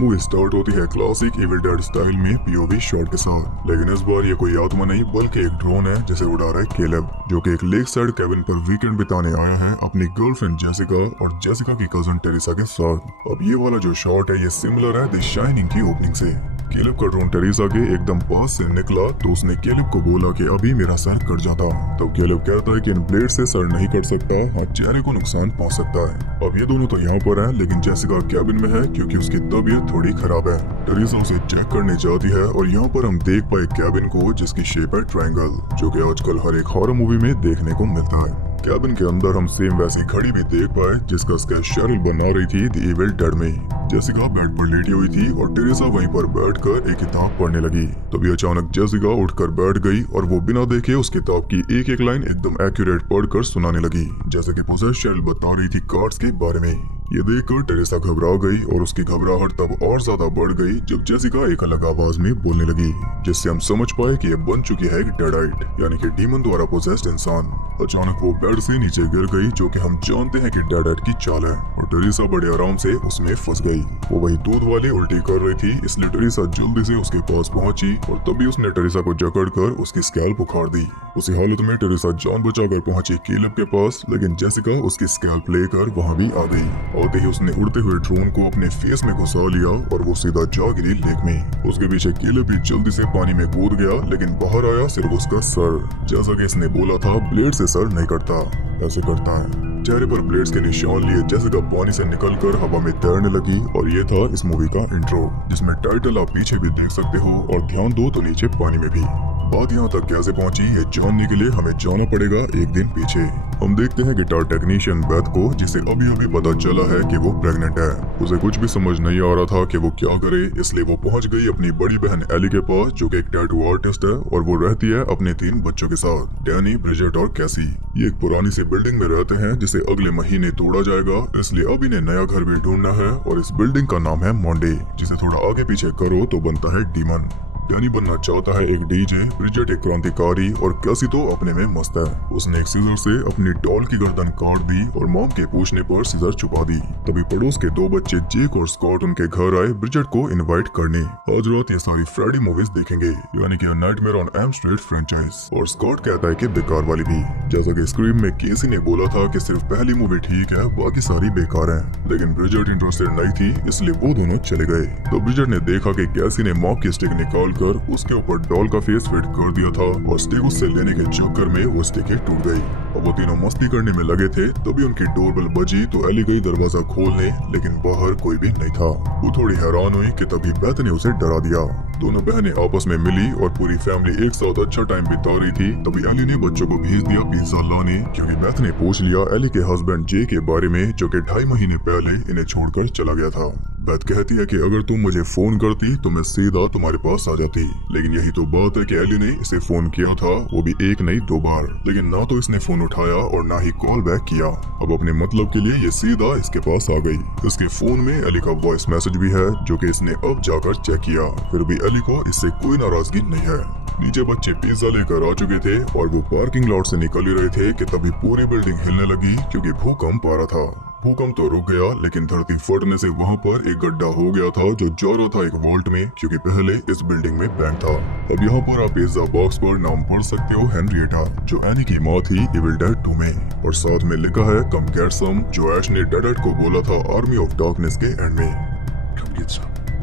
Movie start होती है classic evil dead style में पीओवी शॉट के साथ, लेकिन इस बार ये कोई आत्मा नहीं बल्कि एक ड्रोन है जिसे उड़ा रहा है कैलेब, जो कि एक लेक साइड कैबिन पर वीकेंड बिताने आया है अपनी गर्लफ्रेंड जेसिका और जेसिका की कजन टेरिसा के साथ। अब ये वाला जो शॉट है ये सिमिलर है द शाइनिंग की ओपनिंग से। कैलेब का ड्रोन टेरिसा के एकदम पास से निकला तो उसने कैलेब को बोला कि अभी मेरा सर कट जाता। तो कैलेब कहता है कि इन ब्लेड से सर नहीं कट सकता, हाँ चेहरे को नुकसान पहुंच सकता है। अब ये दोनों तो यहाँ पर हैं, लेकिन जेसिका कैबिन में है क्योंकि उसकी तबीयत थोड़ी खराब है। टेरिसा उसे चेक करने जाती है और यहाँ पर हम देख पाए कैबिन को जिसकी शेप है ट्रायंगल, जो कि आजकल हर एक हॉरर मूवी में देखने को मिलता है। कैबिन के अंदर हम सेम वैसी घड़ी भी देख पाए जिसका स्केच शेरिल बना रही थी द इविल डेड में। जेसिका बेड पर लेटी हुई थी और टेरिसा वहीं पर बैठकर एक किताब पढ़ने लगी। तभी अचानक जेसिका उठकर बैठ गई और वो बिना देखे उस किताब की एक एक लाइन एकदम एक्यूरेट पढ़कर सुनाने लगी, जैसे कि पोसेस शेरिल बता रही थी कार्ड्स के बारे में। ये देखकर टेरिसा घबरा गई और उसकी घबराहट तब और ज्यादा बढ़ गई जब जेसिका एक अलग आवाज में बोलने लगी, जिससे हम समझ पाए कि ये बन चुकी है एक डेडाइट, यानी कि डीमन द्वारा पोसेस्ड इंसान। अचानक वो बेड से नीचे गिर गई, जो कि हम जानते हैं कि डेडाइट की चाल है, और टेरिसा बड़े आराम से उसमें फंस गई। वो वही दूध वाली उल्टी कर रही थी, इसलिए टेरिसा जल्दी से उसके पास पहुंची और तभी उसने टेरिसा को जकड़कर उसकी स्कैल्प उखाड़ दी। उसी हालत में टेरिसा जान बचाकर पहुंची कैलेब के पास, लेकिन जेसिका उसकी स्कैल्प लेकर वहां भी आ गई। आते ही उसने उड़ते हुए ड्रोन को अपने फेस में घुसा लिया और वो सीधा जा गिरी लेक में। उसके पीछे कैलेब भी जल्दी से पानी में कूद गया, लेकिन बाहर आया सिर्फ उसका सर। जैसा कि इसने बोला था, ब्लेड से सर नहीं कटता, ऐसे करता है। चेहरे पर ब्लेड्स के निशान लिए जेसिका पानी से निकलकर हवा में तैरने लगी, और ये था इस मूवी का इंट्रो, जिसमें टाइटल आप पीछे भी देख सकते हो और ध्यान दो तो नीचे पानी में भी। बात यहाँ तक कैसे पहुंची ये जानने के लिए हमें जाना पड़ेगा एक दिन पीछे। हम देखते हैं गिटार टेक्नीशियन बेथ को, जिसे अभी अभी पता चला है कि वो प्रेग्नेंट है। उसे कुछ भी समझ नहीं आ रहा था कि वो क्या करे, इसलिए वो पहुंच गई अपनी बड़ी बहन एली के पास, जो कि एक टैटू आर्टिस्ट है, और वो रहती है अपने 3 बच्चों के साथ, डैनी, ब्रिजेट और कैसी। ये एक पुरानी सी बिल्डिंग में रहते हैं जिसे अगले महीने तोड़ा जाएगा, इसलिए अब इन्हें नया घर भी ढूंढना है, और इस बिल्डिंग का नाम है मॉन्डे, जिसे थोड़ा आगे पीछे करो तो बनता है डीमन। डैनी बनना चाहता है एक डीजे, ब्रिजेट एक क्रांतिकारी, और कैसी तो अपने में मस्त है। उसने एक सीजर से अपनी डॉल की गर्दन काट दी और मॉम के पूछने पर सीजर छुपा दी। तभी पड़ोस के 2 बच्चे जेक और स्कॉट उनके घर आए ब्रिजेट को इनवाइट करने। आज रात ये सारी फ्राइडे मूवीज देखेंगे, यानी कि nightmare on Elm street franchise, और स्कॉट कहता है कि बेकार वाली भी। जैसा कि स्क्रीम में केसी ने बोला था कि सिर्फ पहली मूवी ठीक है, बाकी सारी बेकार है, लेकिन ब्रिजेट इंटरेस्टेड नहीं थी, इसलिए वो दोनों चले गए। तो ब्रिजेट ने देखा कि केसी ने मॉप की स्टिक निकाल कर उसके ऊपर डॉल का फेस फिट कर दिया था, और स्टिक उससे लेने के चक्कर में वो स्टिक ही टूट गई। अब वो तीनों मस्ती करने में लगे थे, तभी उनकी डोरबेल बजी तो एली गई दरवाजा खोलने, लेकिन बाहर कोई भी नहीं था। वो थोड़ी हैरान हुई कि तभी बेथ ने उसे डरा दिया। दोनों बहनें आपस में मिली और पूरी फैमिली एक साथ अच्छा टाइम बिता रही थी। तभी एली ने बच्चों को भेज दिया पिज्जा लाने, क्योंकि बेथ ने पूछ लिया एली के हस्बैंड जे के बारे में, जो कि 2.5 महीने पहले इन्हें छोड़कर चला गया था। बेथ कहती है कि अगर तुम मुझे फोन करती तो मैं सीधा तुम्हारे पास आ जाती, लेकिन यही तो बात है कि एली ने इसे फोन किया था, वो भी 1 नहीं 2 बार, लेकिन ना तो इसने फोन उठाया और ना ही कॉल बैक किया। अब अपने मतलब के लिए ये सीधा इसके पास आ गई। इसके फोन में एली का वॉइस मैसेज भी है, जो कि इसने अब जाकर चेक किया, फिर भी एली को इससे कोई नाराजगी नहीं है। नीचे बच्चे पिज्जा लेकर आ चुके थे और वो पार्किंग लॉट से निकल ही रहे थे कि तभी पूरी बिल्डिंग हिलने लगी, क्योंकि भूकंप आ रहा था। भूकंप तो रुक गया, लेकिन धरती फटने से वहाँ पर एक गड्ढा हो गया था जो जा रहा था एक वॉल्ट में, क्योंकि पहले इस बिल्डिंग में बैंक था। अब यहाँ पर आप पिज्जा बॉक्स पर नाम पढ़ सकते हो हेनरिएटा, जो एनी की माँ थी इविल डेड 2 में, और साथ में लिखा है कम गेट सम, जो ऐश ने डेड को बोला था आर्मी ऑफ डार्कनेस के एंड में।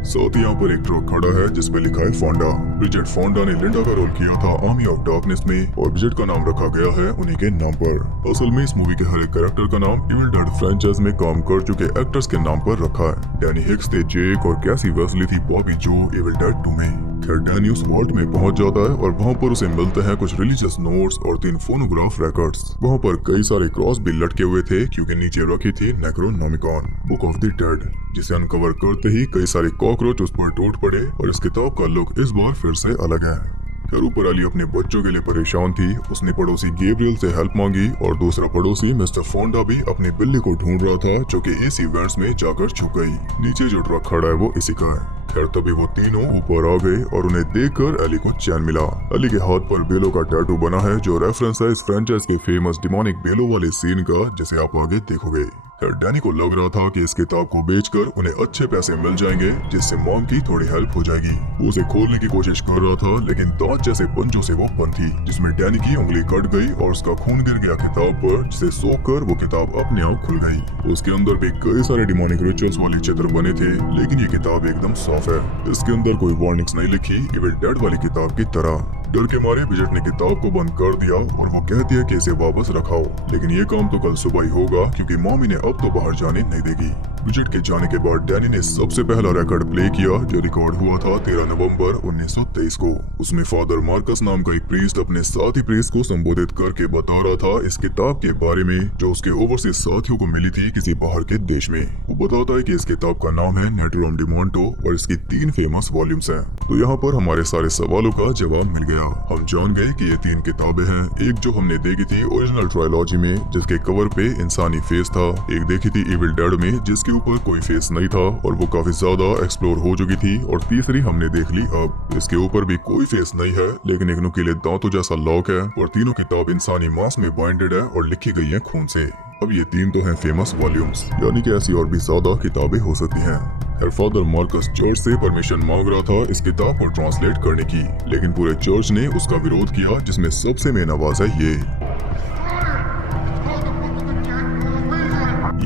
साथ ही यहाँ पर एक ट्रक खड़ा है जिसपे लिखा है फोंडा। ब्रिजेट फोंडा ने लिंडा का रोल किया था आर्मी ऑफ डार्कनेस में, और ब्रिजेट का नाम रखा गया है उन्हीं के नाम पर। असल में इस मूवी के हर एक कैरेक्टर का नाम इविल डेड फ्रेंचाइज में काम कर चुके एक्टर्स के नाम पर रखा है। डैनी हिक्स थे जेक, और कैसी वेस्ली थी बॉबी जो इविल डेड 2 में। खैर डैनी उस वॉल्ट में पहुंच जाता है और वहाँ पर उसे मिलते हैं कुछ रिलीजियस नोट्स और 3 फोनोग्राफ रिकॉर्ड्स। वहाँ पर कई सारे क्रॉस भी लटके हुए थे, क्योंकि नीचे रखी थी नेक्रोनोमिकॉन, बुक ऑफ द डेड, जिसे अनकवर करते ही कई सारे कॉकरोच उस पर टूट पड़े, और इस किताब का लुक इस बार फिर से अलग है। फिर ऊपर अली अपने बच्चों के लिए परेशान थी। उसने पड़ोसी गैब्रियल से हेल्प मांगी, और दूसरा पड़ोसी मिस्टर फोंडा भी अपनी बिल्ली को ढूंढ रहा था, जो कि एसी वेंट्स में जाकर छुप गई। नीचे जो ट्रक खड़ा है वो इसी का है। खैर तभी वो तीनों ऊपर आ गए और उन्हें देखकर एली को चैन मिला। एली के हाथ पर बेलो का टैटू बना है, जो रेफरेंस है इस फ्रेंचाइज के फेमस डिमोनिक बेलो वाले सीन का, जिसे आप आगे देखोगे। डैनी को लग रहा था कि इस किताब को बेचकर उन्हें अच्छे पैसे मिल जाएंगे, जिससे मॉम की थोड़ी हेल्प हो जाएगी। वो उसे खोलने की कोशिश कर रहा था, लेकिन दांत जैसे पंजों से वो बंद थी, जिसमें डैनी की उंगली कट गई और उसका खून गिर गया किताब पर, जिसे सोखकर वो किताब अपने आप खुल गई। उसके अंदर भी कई सारे डिमोनिक रिचुअल्स वाले चित्र बने थे, लेकिन ये किताब एकदम साफ है। इसके अंदर कोई वार्निंग्स नहीं लिखी, इविल डेड वाली किताब की तरह। डर के मारे ब्रिजेट ने किताब को बंद कर दिया और वो कहती है कि इसे वापस रखाओ, लेकिन ये काम तो कल सुबह ही होगा, क्योंकि मॉम इन्हें अब तो बाहर जाने नहीं देगी। ब्रिजेट के जाने के बाद डैनी ने सबसे पहला रिकॉर्ड प्ले किया, जो रिकॉर्ड हुआ था 13 नवंबर 1923 को। उसमें फादर मार्कस नाम का एक प्रीस्ट अपने साथी प्रीस्ट को संबोधित करके बता रहा था इस किताब के बारे में, जो उसके ओवरसीज साथियों को मिली थी किसी बाहर के देश में। वो बताता है कि इस किताब का नाम है नेटरोम डी मॉन्टो और इसकी 3 फेमस वॉल्यूम्स हैं। तो यहाँ पर हमारे सारे सवालों का जवाब मिल गया। हम जान गए कि ये 3 किताबें हैं। एक जो हमने देखी थी ओरिजिनल ट्रायलॉजी में, जिसके कवर पे इंसानी फेस था। एक देखी थी इविल डेड में, जिसके ऊपर कोई फेस नहीं था और वो काफी ज्यादा एक्सप्लोर हो चुकी थी। और तीसरी हमने देख ली अब। इसके ऊपर भी कोई फेस नहीं है, लेकिन एक नुकीले दांतों जैसा लॉक है और तीनों किताब इंसानी मांस में बाइंडेड है और लिखी गई है खून से। अब ये 3 तो हैं फेमस वॉल्यूम्स, यानी कि ऐसी और भी ज्यादा किताबें हो सकती हैं। हर फादर मार्कस चर्च से परमिशन मांग रहा था इस किताब को ट्रांसलेट करने की, लेकिन पूरे चर्च ने उसका विरोध किया, जिसमें सबसे मेन आवाज है ये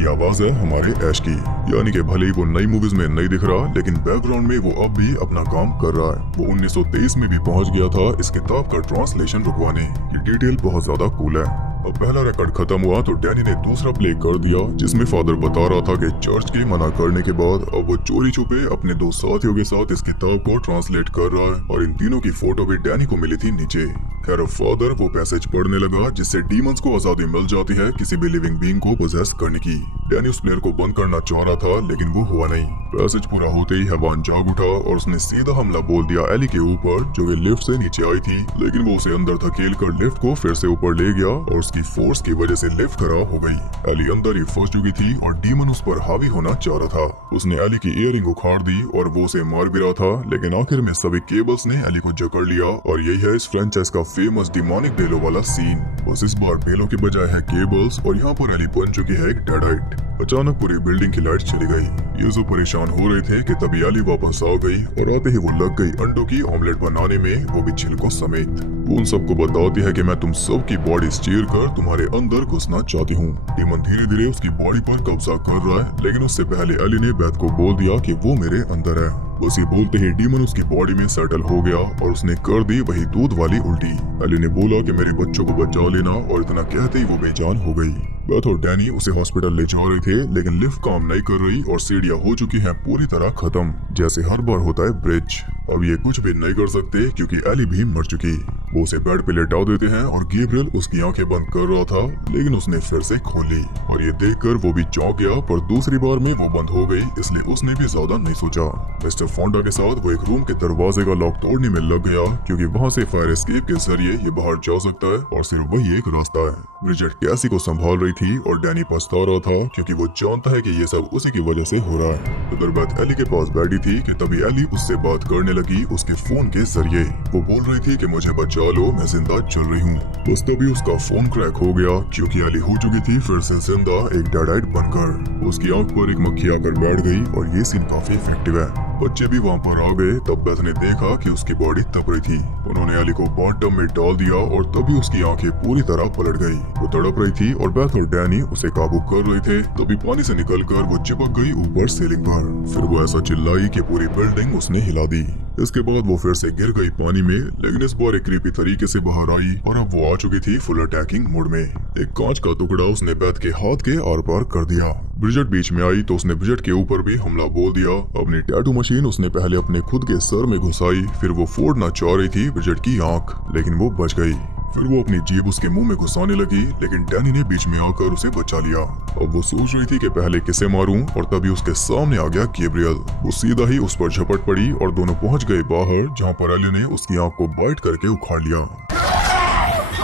आवाज है हमारे ऐश की। यानी कि भले ही वो नई मूवीज में नहीं दिख रहा, लेकिन बैकग्राउंड में वो अब भी अपना काम कर रहा है। वो 1923 में भी पहुंच गया था इस किताब का ट्रांसलेशन रुकवाने। ये डिटेल बहुत ज्यादा कूल है। अब पहला रिकॉर्ड खत्म हुआ तो डैनी ने दूसरा प्ले कर दिया, जिसमें फादर बता रहा था कि चर्च के मना करने के बाद अब वो चोरी छुपे अपने 2 साथियों के साथ इस किताब को ट्रांसलेट कर रहा है, और इन तीनों की फोटो भी डैनी को मिली थी नीचे। खैर फादर वो पैसेज पढ़ने लगा, जिससे डीमंस को आजादी मिल जाती है किसी भी लिविंग बीइंग को पोजेस करने की। डैनी उस प्लेयर को बंद करना चाह रहा था, लेकिन वो हुआ नहीं। पैसेज पूरा होते ही हैवान जाग उठा और उसने सीधा हमला बोल दिया एली के ऊपर, जो वे लिफ्ट से नीचे आई थी, लेकिन वो उसे अंदर धकेल कर लिफ्ट को फिर से ऊपर ले गया और उसकी फोर्स की वजह से लिफ्ट खराब हो गई। एली अंदर ही फंस चुकी थी और डीमन उस पर हावी होना चाह रहा था। उसने एली की इयररिंग उखाड़ दी और वो उसे मार भी रहा था, लेकिन आखिर में सभी केबल्स ने एली को जकड़ लिया। और यही है इस फ्रेंचाइज का फेमस डिमोनिक बेलो वाला सीन। बस इस बार बेलो के बजाय है केबल्स और यहाँ पर एली बन चुकी है एक डेडाइट। अचानक पूरी बिल्डिंग की लाइट चली गई। ये जो परेशान हो रहे थे कि तभी एली वापस आ गई और आते ही वो लग गई अंडों की ऑमलेट बनाने में, वो भी छिलकों समेत। वो उन सबको बताती है कि मैं तुम सब की बॉडी चीर कर तुम्हारे अंदर घुसना चाहती हूँ। डीमन धीरे धीरे उसकी बॉडी पर कब्जा कर रहा है, लेकिन उससे पहले एली ने बेथ को बोल दिया कि वो मेरे अंदर है। बस ये बोलते ही डीमन उसकी बॉडी में सेटल हो गया और उसने कर दी वही दूध वाली उल्टी। एली ने बोला कि मेरे बच्चों को बचा लेना, और इतना कहते ही वो बेजान हो गई। बेथ और डैनी उसे हॉस्पिटल ले जा रहे थे, लेकिन लिफ्ट काम नहीं कर रही और सीढ़ियां हो चुकी हैं पूरी तरह खत्म, जैसे हर बार होता है ब्रिज। अब ये कुछ भी नहीं कर सकते क्योंकि एली भी मर चुकी। वो उसे बेड पे लेटा देते हैं और गैब्रियल उसकी आंखें बंद कर रहा था, लेकिन उसने फिर से खोल ली और ये देखकर वो भी चौंक गया। पर दूसरी बार में वो बंद हो गई, इसलिए उसने भी ज्यादा नहीं सोचा। मिस्टर फोंडा के साथ वो एक रूम के दरवाजे का लॉक तोड़ने में लग गया, क्योंकि वहाँ से फायर एस्केप के जरिए ये बाहर जा सकता है और सिर्फ वही एक रास्ता है। ब्रिजेट कैसी को संभाल रही थी और डैनी पछता रहा था, क्योंकि वो जानता है कि ये सब उसी की वजह से हो रहा है। उधर बात एली के पास बैठी थी कि तभी एली उससे बात करने लगी उसके फोन के जरिए। वो बोल रही थी कि मुझे बचा लो, मैं जिंदा चल रही हूँ। बस तभी उसका फोन क्रैक हो गया, क्योंकि एली हो चुकी थी फिर से जिंदा एक डेडाइट बनकर। उसकी आंख पर एक मक्खी आकर बैठ गई और ये सीन काफी इफेक्टिव है। बच्चे भी वहाँ पर आ गए। तब बेथ ने देखा कि उसकी बॉडी तप रही थी। उन्होंने एली को बॉटम में डाल दिया और तभी उसकी आंखें पूरी तरह पलट गई। वो तड़प रही थी और बेथ और डैनी उसे काबू कर रहे थे। तभी पानी से निकलकर वो चिपक गई ऊपर सीलिंग पर। फिर वो ऐसा चिल्लाई कि पूरी बिल्डिंग उसने हिला दी। इसके बाद वो फिर से गिर गई पानी में, लेकिन इस बार एक क्रीपी तरीके से बाहर आई और अब वो आ चुकी थी फुल अटैकिंग मोड में। एक कांच का टुकड़ा उसने बेथ के हाथ के आर पार कर दिया। ब्रिजेट बीच में आई तो उसने ब्रिजेट के ऊपर भी हमला बोल दिया। अपनी टैटू मशीन उसने पहले अपने खुद के सर में घुसाई, फिर वो फोड़ना चाह रही थी ब्रिजेट की आंख, लेकिन वो बच गई। फिर वो अपनी जीभ उसके मुंह में घुसाने लगी, लेकिन डैनी ने बीच में आकर उसे बचा लिया। अब वो सोच रही थी कि पहले किसे मारूं, और तभी उसके सामने आ गया गैब्रियल। वो सीधा ही उस पर झपट पड़ी और दोनों पहुंच गए बाहर, जहां पर एली ने उसकी आंख को बाइट करके उखाड़ लिया।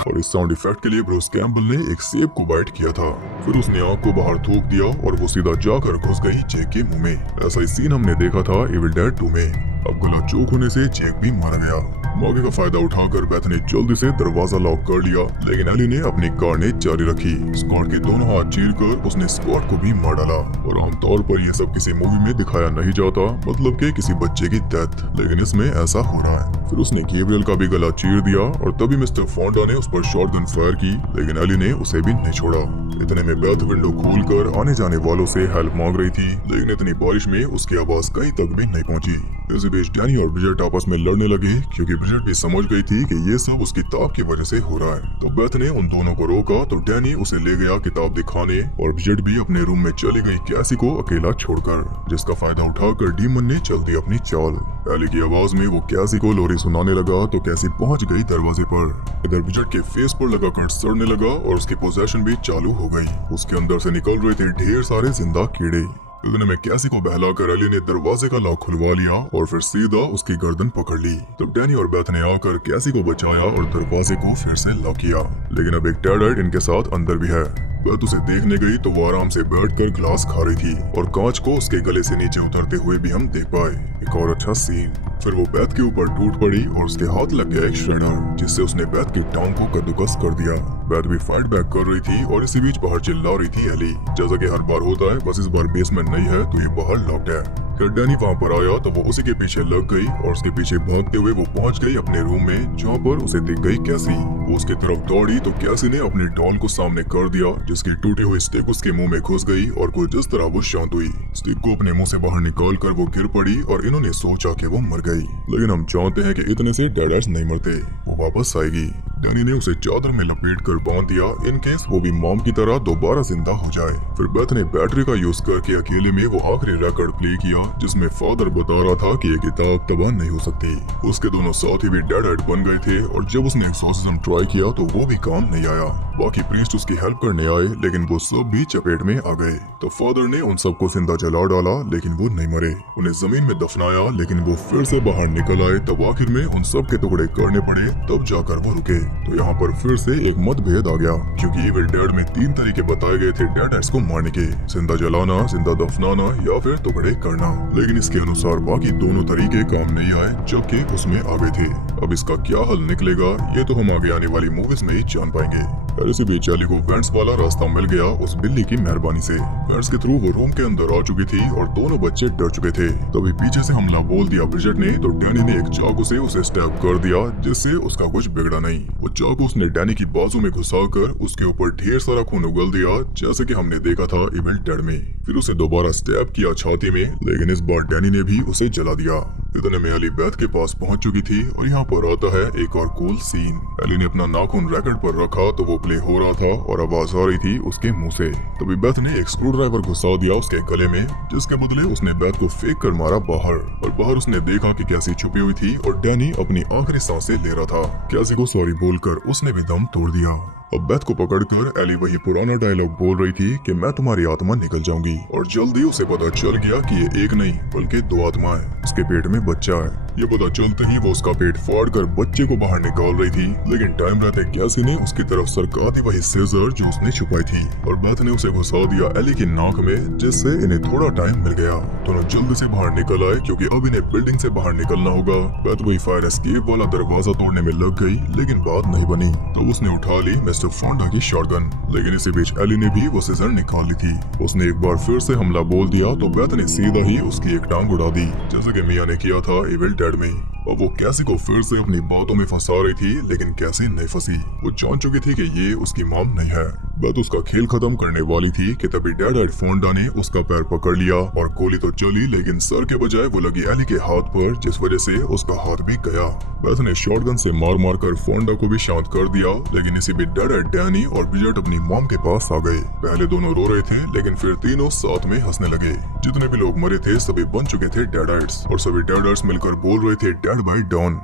और इस साउंड इफेक्ट के लिए ब्रूस कैम्पबेल ने एक सेब को बाइट किया था। फिर उसने आग को बाहर थूक दिया और वो सीधा जाकर घुस गई जैक के मुंह में। ऐसा ही सीन हमने देखा था इविल डेड 2 में। अब गला चोक होने से जैक भी मारा गया। मौके का फायदा उठाकर बेथ ने जल्दी से दरवाजा लॉक कर लिया, लेकिन एली ने अपनी कार जारी रखी। स्कॉट के दोनों हाथ चीरकर उसने स्कॉट को भी मार डाला। और आमतौर पर ये सब किसी मूवी में दिखाया नहीं जाता, मतलब कि किसी बच्चे की डेथ, लेकिन इसमें ऐसा हो रहा है। फिर उसने गैब्रियल का भी गला चीर दिया और तभी मिस्टर फोंडा ने उस पर शॉटगन फायर की, लेकिन एली ने उसे भी नहीं छोड़ा। इतने में बेथ विंडो खोलकर आने जाने वालों से हेल्प मांग रही थी, लेकिन इतनी बारिश में उसकी आवाज कहीं तक भी नहीं पहुंची। इसी बीच डैनी और ब्रिजेट आपस में लड़ने लगे, क्योंकि ब्रिजेट भी समझ गई थी कि ये सब उसकी किताब की वजह से हो रहा है। तो बेथ ने उन दोनों को रोका तो डैनी उसे ले गया किताब दिखाने और ब्रिजेट भी अपने रूम में चली गई कैसी को अकेला छोड़कर, जिसका फायदा उठाकर डीमन ने चल दी अपनी चाल। एली की आवाज में वो कैसी को लोरी सुनाने लगा तो कैसी पहुंच गई दरवाजे पर। इधर ब्रिजेट के फेस पर लगाकर सड़ने लगा और उसकी पोजेशन भी चालू हो गई। उसके अंदर से निकल रहे थे ढेर सारे जिंदा कीड़े। इतने में कैसी को बहलाकर एली ने दरवाजे का लॉक खुलवा लिया और फिर सीधा उसकी गर्दन पकड़ ली। तब डैनी और बेथ ने आकर कैसी को बचाया और दरवाजे को फिर से लॉक किया, लेकिन अब एक डेड इनके साथ अंदर भी है। बेथ उसे देखने गई तो वो आराम से बैठकर ग्लास खा रही थी और कांच को उसके गले से नीचे उतरते हुए भी हम देख पाए। एक और अच्छा सीन। फिर वो बेथ के ऊपर टूट पड़ी और उसके हाथ लग गया एक श्रेडर, जिससे उसने बेथ की टांग को कद्दूकस कर दिया। बेथ भी फाइट बैक कर रही थी और इसी बीच बाहर चिल्ला रही थी एली। जैसा कि हर बार होता है, बस इस बार बेसमेंट नहीं है तो ये बाहर लॉक्ड है। फिर डैनी वहाँ पर आया तो वो उसी के पीछे लग गई और उसके पीछे भागते हुए वो पहुंच गई अपने रूम में, जहाँ पर उसे दिख गई कैसी। वो उसकी तरफ दौड़ी तो कैसी ने अपने डॉल को सामने कर दिया, जिसकी टूटी हुई स्टिक उसके मुंह में घुस गई और कुछ इस तरह वो शांत हुई। स्टिक को अपने मुंह से बाहर निकाल कर वो गिर पड़ी और इन्होंने सोचा कि वो मर गई, लेकिन हम जानते हैं कि इतने से डेडर्स नहीं मरते, वो वापस आएगी। डैनी ने उसे चादर में लपेट कर बांध दिया, इन केस वो भी मॉम की तरह दोबारा जिंदा हो जाए। फिर बेथ ने बैटरी का यूज करके अकेले में वो आखिरी रिकॉर्ड प्ले किया, जिसमें फादर बता रहा था कि ये किताब तबाह नहीं हो सकती। उसके दोनों साथी भी डेड बन गए थे और जब उसने एक्सोर्सिज्म ट्राई किया तो वो भी काम नहीं आया। बाकी प्रीस्ट उसकी हेल्प करने आए, लेकिन वो सब भी चपेट में आ गए। तो फादर ने उन सबको जिंदा जला डाला, लेकिन वो नहीं मरे। उन्हें जमीन में दफनाया, लेकिन वो फिर से बाहर निकल आए। तब आखिर में उन सब के टुकड़े करने पड़े, तब जाकर वो रुके। तो यहाँ पर फिर से एक मतभेद आ गया, क्योंकि इविल डेड में 3 तरीके बताए गए थे डेडर्स को मारने के: जिंदा जलाना, जिंदा दफनाना या फिर टुकड़े करना। लेकिन इसके अनुसार बाकी दोनों तरीके काम नहीं आए, जबकि उसमें आ गए थे। अब इसका क्या हल निकलेगा, ये तो हम आगे आने वाली मूवीज में ही जान पाएंगे। इसी बीच एली को वेंट्स वाला रास्ता मिल गया उस बिल्ली की मेहरबानी से। वेंट्स के थ्रू वो रूम के अंदर आ चुकी थी और दोनों बच्चे डर चुके थे। तभी पीछे से हमला बोल दिया ब्रिजेट ने, तो डैनी ने एक चाकू से उसे स्टैब कर दिया, जिससे उसका कुछ बिगड़ा नहीं। वो चाकू उसने डैनी की बाजू में घुसाकर उसके ऊपर ढेर सारा खून उगल दिया, जैसे कि हमने देखा था इविल डेड में। फिर उसे दोबारा स्टैब किया छाती में, लेकिन इस बार डैनी ने भी उसे जला दिया। इतने में एली बेथ के पास पहुंच चुकी थी और यहाँ पर आता है एक और कूल सीन। एली ने अपना नाखून रैकेट पर रखा तो वो प्ले हो रहा था और आवाज आ रही थी उसके मुंह से। तभी बेथ ने एक स्क्रू ड्राइवर घुसा दिया उसके गले में, जिसके बदले उसने बेथ को फेंक कर मारा बाहर। और बाहर उसने देखा कि कैसी छुपी हुई थी और डैनी अपनी आखिरी सांसें ले रहा था। कैसी को सॉरी बोलकर उसने भी दम तोड़ दिया। अब बेथ को पकड़कर एली वही पुराना डायलॉग बोल रही थी कि मैं तुम्हारी आत्मा निकल जाऊंगी। और जल्दी उसे पता चल गया कि ये एक नहीं बल्कि 2 आत्मा है। उसके पेट में बच्चा है। ये पता चलते ही वो उसका पेट फाड़ कर बच्चे को बाहर निकाल रही थी, लेकिन टाइम रहते कैसी ने उसकी तरफ सरका दी वही सीजर जो उसने छुपाई थी और बेथ ने उसे घुसा दिया एली की नाक में, जिससे इन्हें थोड़ा टाइम मिल गया। दोनों जल्दी से बाहर निकल आए, क्योंकि अब इन्हें बिल्डिंग से बाहर निकलना होगा। बेथ वही फायर एस्केप वाला दरवाजा तोड़ने में लग गई, लेकिन बात नहीं बनी। तो उसने उठा ली मिस्टर फोंडा की शॉटगन, लेकिन इसी बीच एली ने भी वो सीजर निकाल ली थी। उसने एक बार फिर से हमला बोल दिया तो बेथ ने सीधा ही उसकी एक टांग उड़ा दी, जैसा कि मिया ने किया था इविल डेड में। और वो कैसी को फिर से अपनी बातों में फंसा रही थी, लेकिन कैसी नहीं फंसी। वो जान चुकी थी कि ये उसकी मॉम नहीं है। बेथ उसका खेल खत्म करने वाली थी कि तभी डैड फोंडा ने उसका पैर पकड़ लिया और गोली तो चली, लेकिन सर के बजाय वो लगी एली के हाथ पर, जिस वजह से उसका हाथ भी गया। बेथ ने शॉटगन से मार मार कर फोंडा को भी शांत कर दिया, लेकिन इसी बीच डैड, डैनी और ब्रिजेट अपनी मॉम के पास आ गए। पहले दोनों रो रहे थे, लेकिन फिर तीनों साथ में हंसने लगे। जितने भी लोग मरे थे सभी बन चुके थे डैडर्स, और सभी डैडर्स मिलकर बोल रहे थे डेड बाय डॉन,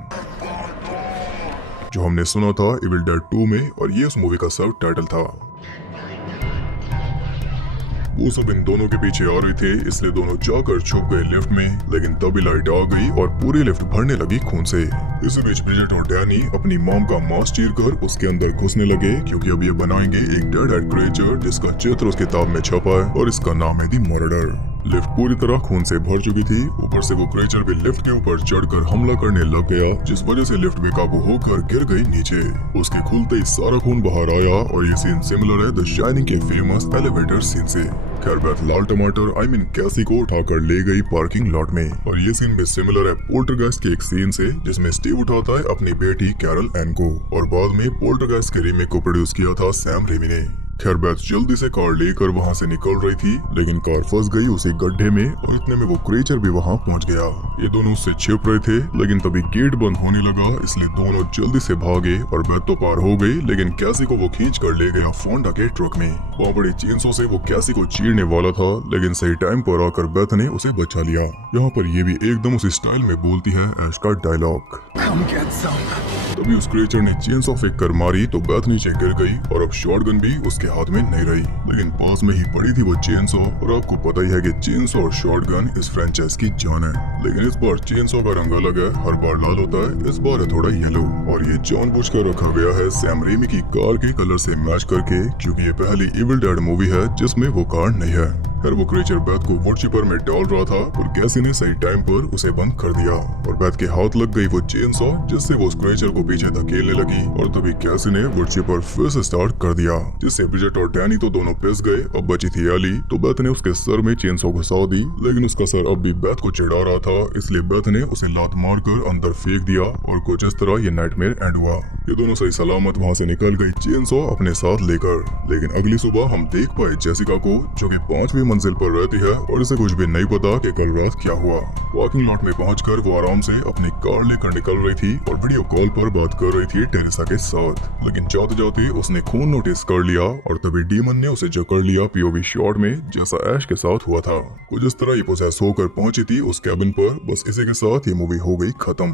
जो हमने सुना था इविल डेड 2 में, और ये उस मूवी का सब टाइटल था। वो सब इन दोनों के पीछे आ रहे थे, इसलिए दोनों जाकर छुप गए लिफ्ट में। लेकिन तभी लाइट आ गई और पूरी लिफ्ट भरने लगी खून से। इसी बीच ब्रिजेट और डैनी अपनी मॉम का मास्क चीरकर उसके अंदर घुसने लगे, क्योंकि अब ये बनाएंगे एक डेड हेड क्रिएचर जिसका चित्र उस किताब में छपा है और इसका नाम है दी मर्डर। लिफ्ट पूरी तरह खून से भर चुकी थी। ऊपर से वो क्रिएचर भी लिफ्ट के ऊपर चढ़कर हमला करने लग गया, जिस वजह से लिफ्ट बेकाबू होकर गिर गई नीचे। उसके खुलते ही सारा खून बाहर आया और ये सीन सिमिलर है द शाइनिंग के फेमस एलिवेटर सीन से। खैर बेथ लाल टमाटर कैसी को उठाकर ले गई पार्किंग लॉट में, और ये सीन भी सिमिलर है पोल्टरगाइस्ट के एक सीन से, जिसमें स्टीव उठाता है अपनी बेटी कैरल एन को, और बाद में पोल्टरगाइस्ट के रीमेक को प्रोड्यूस किया था सैम रेमी ने। खैर बेथ जल्दी से कार लेकर वहां से निकल रही थी, लेकिन कार फंस गई उसी गड्ढे में, और इतने में वो क्रिएचर भी वहां पहुंच गया। ये दोनों उससे छिप रहे थे, लेकिन तभी गेट बंद होने लगा, इसलिए दोनों जल्दी से भागे और बेथ तो पार हो गई, लेकिन कैसी को वो खींच कर ले गया फोंडा के ट्रक में। वहाँ बड़ी चेंसों से वो कैसी को चीरने वाला था, लेकिन सही टाइम पर आकर बेथ ने उसे बचा लिया। यहाँ पर ये भी एकदम उसी स्टाइल में बोलती है ऐश का डायलॉग। तभी उस क्रिएचर ने चेंसॉ फेंक कर मारी तो बेथ नीचे गिर गई, और अब शॉटगन भी उसके हाथ में नहीं रही, लेकिन पास में ही पड़ी थी वो चेनसॉ, और आपको पता ही है कि चेनसॉ और शॉटगन इस फ्रेंचाइज की जान है। लेकिन इस बार चेनसॉ का रंग अलग है, हर बार लाल होता है, इस बार है थोड़ा येलो, और ये जानबूझकर रखा गया है सैम रेमी की कार के कलर से मैच करके, क्योंकि ये पहली इविल डेड मूवी है जिसमें वो कार नहीं है। फिर वो क्रिएचर बेथ को वुड चिपर में डाल रहा था, और कैसी ने सही टाइम पर उसे बंद कर दिया, और बेथ के हाथ लग गई वो चेनसॉ, जिससे वो उस क्रिएचर को पीछे धकेलने लगी, और तभी कैसी ने वुड चिपर फिर से स्टार्ट कर दिया, जिससे ब्रिजेट और डैनी तो दोनों पिस गए। अब बची थी एली, तो बेथ ने उसके सर में चेनसॉ घुसा दी, लेकिन उसका सर अब भी बेथ को चिढ़ा रहा था, इसलिए बेथ ने उसे लात मारकर अंदर फेंक दिया, और कुछ इस तरह ये नाइटमेयर एंड हुआ। ये दोनों सही सलामत वहाँ से निकल गई चेनसॉ अपने साथ लेकर। लेकिन अगली सुबह हम देख पाए जेसिका को, जो कि 5वीं मंजिल पर रहती है, और इसे कुछ भी नहीं पता कि कल रात क्या हुआ। पार्किंग लॉट में पहुंचकर वो आराम से अपनी कार लेकर निकल रही थी, और वीडियो कॉल पर बात कर रही थी टेरेसा के साथ, लेकिन जाते जाते उसने खून नोटिस कर लिया, और तभी डीमन ने उसे जकड़ लिया पीओवी शॉट में, जैसा ऐश के साथ हुआ था। कुछ इस तरह ही पोसेस होकर पहुंची थी उस कैबिन पर। बस इसी के साथ ये मूवी हो गई खत्म।